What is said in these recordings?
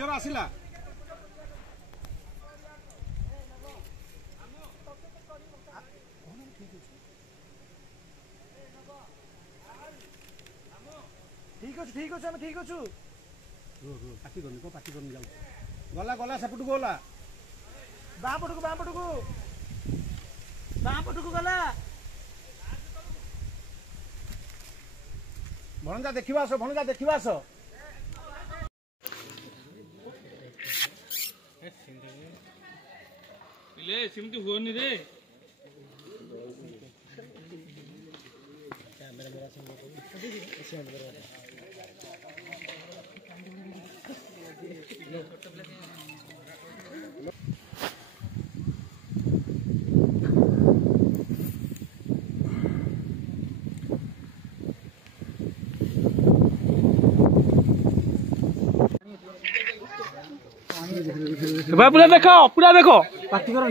clear आसिला ठीक अच्छे ठीक अच्छु पार्टी करनी जाऊ गला गला सेपटू गला बाँ पटू गला भणजा देखा आस भणजा देखा आस सिमती हुआ रे पूरा देखो पार्टी करो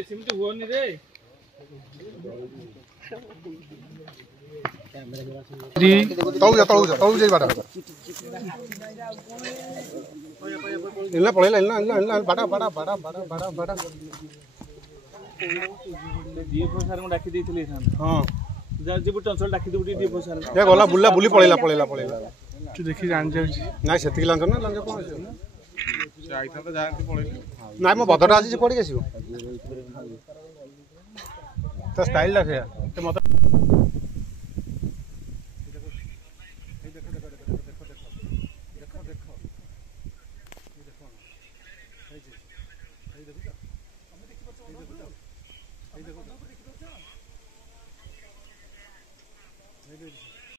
सिमती हुआ रे इल्ला पळेला इल्ला बाडा बाडा बाडा बाडा बाडा बाडा डीएफओ सर को डाकी देइथिले हां जब टंसल डाकी देबुटी डीएफओ सर ए गला बुल्ला बुली पळेला पळेला पळेला तू देखि जान जाउची ना सेति लांज ना लांज कोन से आइथा तो जांती पळेला ना मो बदटा आसी पड़ी आसीबो तो स्टाइल ला से